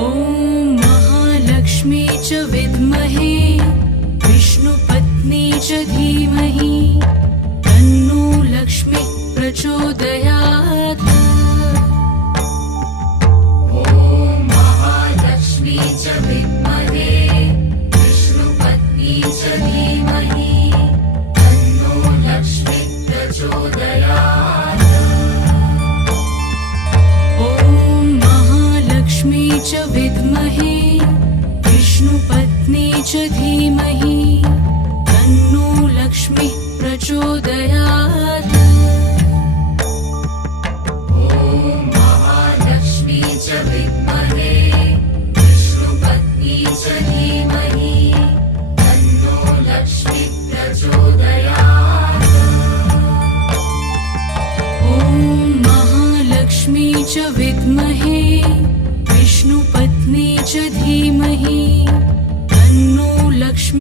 ॐ महालक्ष्मी च विद्महे विष्णुपत्नी च धीमहि तन्नो लक्ष्मी प्रचोदयात्। ॐ महालक्ष्मी च विद्महे विष्णुपत्नी च धीमहि तन्नो लक्ष्मी प्रचोदयात्। ॐ महालक्ष्मी च विद्महे विष्णुपत्नी च धीमहि तन्नो लक्ष्मी प्रचोदयात्। ॐ महालक्ष्मी च विद्महे विष्णुपत्नी च धीमहि तन्नो लक्ष्मी प्रचोदयात्। ॐ महालक्ष्मी च विद्महे